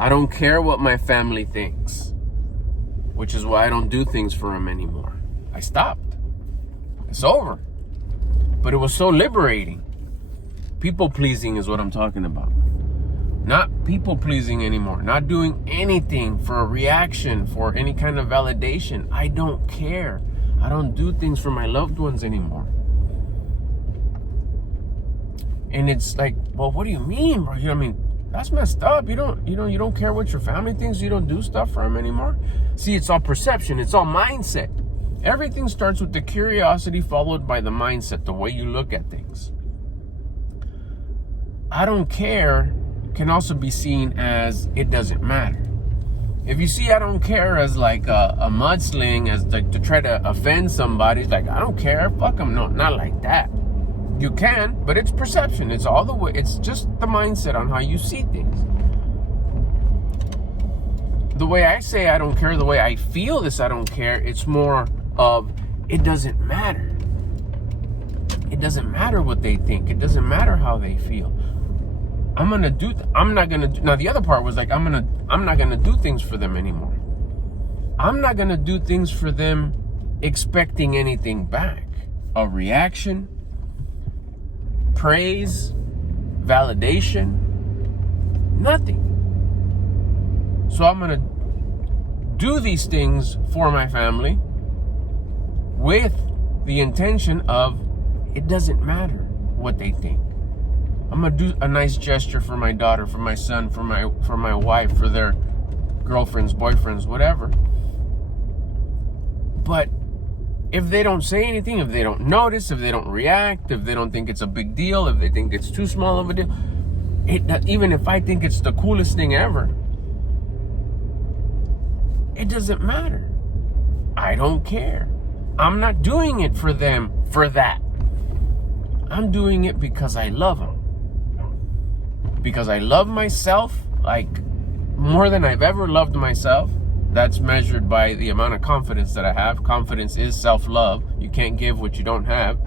I don't care what my family thinks, which is why I don't do things for them anymore. I stopped. It's over. But it was so liberating. People pleasing is what I'm talking about. Not people pleasing anymore. Not doing anything for a reaction, for any kind of validation. I don't care. I don't do things for my loved ones anymore. And it's like, well, what do you mean, bro? I mean, that's messed up. You don't care what your family thinks. You don't do stuff for them anymore. See, it's all perception. It's all mindset. Everything starts with the curiosity followed by the mindset, the way you look at things. I don't care can also be seen as it doesn't matter. If you see I don't care as like a mudsling, as like to try to offend somebody, it's like, I don't care, fuck them. No, not like that. You can, but it's perception. It's all the way, it's just the mindset on how you see things. The way I say I don't care, the way I feel this I don't care, it's more of it doesn't matter. It doesn't matter what they think. It doesn't matter how they feel. I'm not gonna do. Now the other part was like, I'm not gonna do things for them anymore. I'm not gonna do things for them expecting anything back. A reaction, praise, validation, nothing. So I'm gonna do these things for my family with the intention of it doesn't matter what they think. I'm gonna do a nice gesture for my daughter, for my son, for my wife, for their girlfriends, boyfriends, whatever. But if they don't say anything, if they don't notice, if they don't react, if they don't think it's a big deal, if they think it's too small of a deal, even if I think it's the coolest thing ever, it doesn't matter. I don't care. I'm not doing it for them for that. I'm doing it because I love them. Because I love myself, like more than I've ever loved myself. That's measured by the amount of confidence that I have. Confidence is self-love. You can't give what you don't have.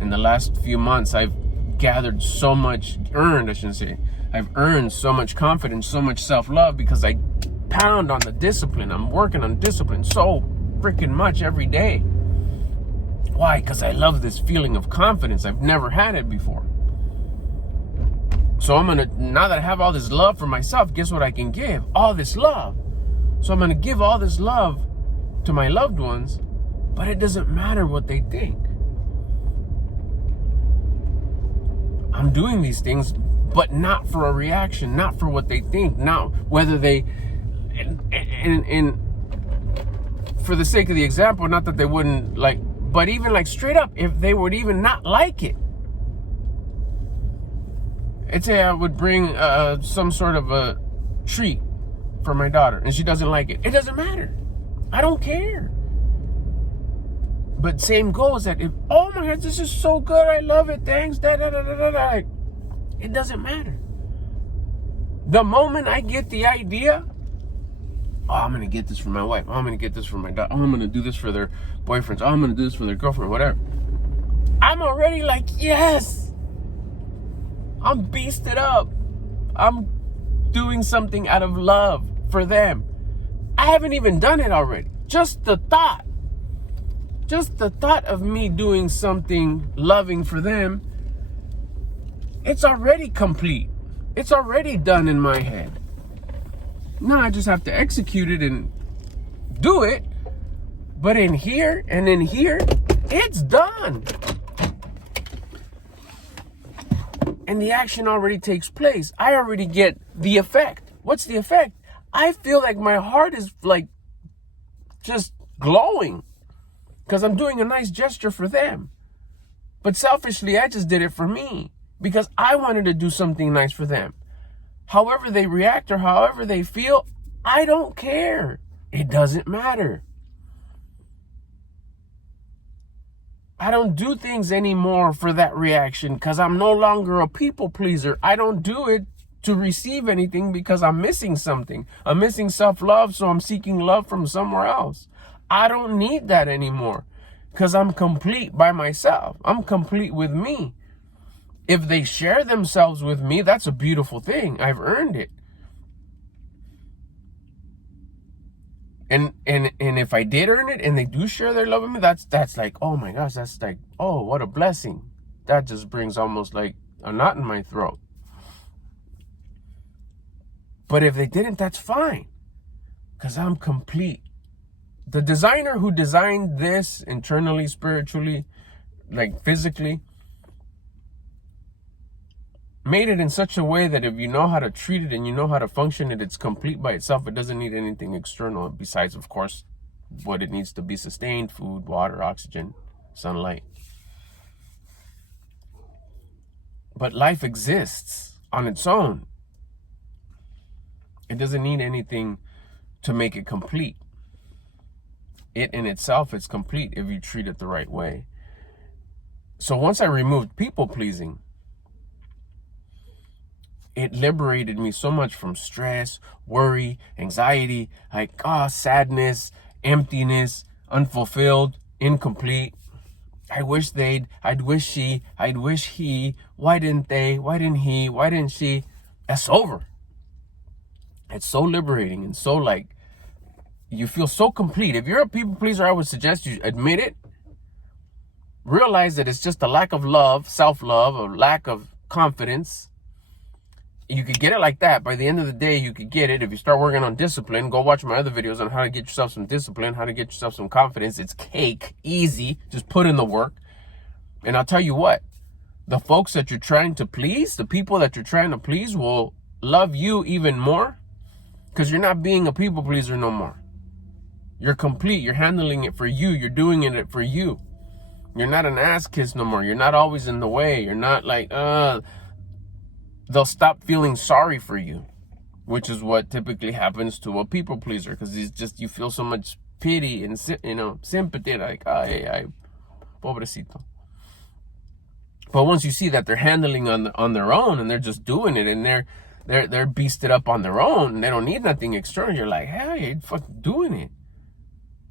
In the last few months, I've gathered so much, I've earned so much confidence, so much self-love because I pound on the discipline. I'm working on discipline so freaking much every day. Why? Because I love this feeling of confidence. I've never had it before. So now that I have all this love for myself, guess what I can give? All this love. So I'm gonna give all this love to my loved ones, but it doesn't matter what they think. I'm doing these things, but not for a reaction, not for what they think, not whether they, and for the sake of the example, not that they wouldn't like, but even like straight up, if they would even not like it. Let's say I would bring some sort of a treat for my daughter and she doesn't like it. It doesn't matter. I don't care. But same goes that if, oh my God, this is so good, I love it, thanks, it doesn't matter. The moment I get the idea, oh, I'm going to get this for my wife, oh, I'm going to get this for my daughter, oh, I'm going to do this for their boyfriends, oh, I'm going to do this for their girlfriend, whatever. I'm already like, yes. I'm beasted up. I'm doing something out of love for them. I haven't even done it already. Just the thought of me doing something loving for them, it's already complete. It's already done in my head. Now I just have to execute it and do it. But in here and in here, it's done. And the action already takes place. I already get the effect. What's the effect? I feel like my heart is like just glowing because I'm doing a nice gesture for them. But selfishly, I just did it for me because I wanted to do something nice for them. However they react or however they feel, I don't care. It doesn't matter. I don't do things anymore for that reaction because I'm no longer a people pleaser. I don't do it to receive anything because I'm missing something. I'm missing self-love, so I'm seeking love from somewhere else. I don't need that anymore because I'm complete by myself. I'm complete with me. If they share themselves with me, that's a beautiful thing. I've earned it. And if I did earn it and they do share their love with me, that's like, oh my gosh, that's like, oh, what a blessing. That just brings almost like a knot in my throat. But if they didn't, that's fine, because I'm complete. The designer who designed this internally, spiritually, like physically, made it in such a way that if you know how to treat it and you know how to function it, it's complete by itself. It doesn't need anything external besides, of course, what it needs to be sustained: food, water, oxygen, sunlight. But life exists on its own. It doesn't need anything to make it complete. It in itself is complete if you treat it the right way. So once I removed people pleasing, it liberated me so much from stress, worry, anxiety, like sadness, emptiness, unfulfilled, incomplete. I wish they'd, I'd wish she, I'd wish he, why didn't they, why didn't he, why didn't she? That's over. It's so liberating and so like, you feel so complete. If you're a people pleaser, I would suggest you admit it. Realize that it's just a lack of love, self-love, a lack of confidence. You could get it like that. By the end of the day, you could get it. If you start working on discipline, go watch my other videos on how to get yourself some discipline, how to get yourself some confidence. It's cake, easy. Just put in the work. And I'll tell you what, the folks that you're trying to please, the people that you're trying to please will love you even more, because you're not being a people pleaser no more. You're complete. You're handling it for you. You're doing it for you. You're not an ass kiss no more. You're not always in the way. You're not like, they'll stop feeling sorry for you, which is what typically happens to a people pleaser, because it's just, you feel so much pity and, sympathy, like, ay, pobrecito. But once you see that they're handling on their own and they're just doing it and they're beasted up on their own and they don't need nothing external, you're like, hell yeah, you're fucking doing it.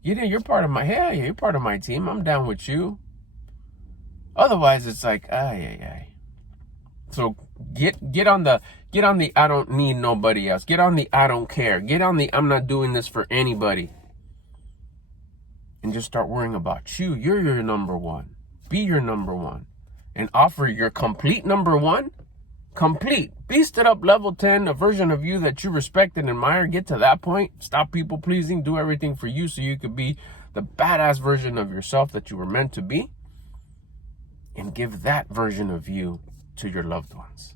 You're part of my, hell yeah, you're part of my team. I'm down with you. Otherwise, it's like, ay. So get on the I don't need nobody else. Get on the I don't care. Get on the I'm not doing this for anybody. And just start worrying about you. You're your number one. Be your number one. And offer your complete number one. Complete. Beasted up level 10, a version of you that you respect and admire. Get to that point. Stop people pleasing. Do everything for you so you could be the badass version of yourself that you were meant to be. And give that version of you to your loved ones.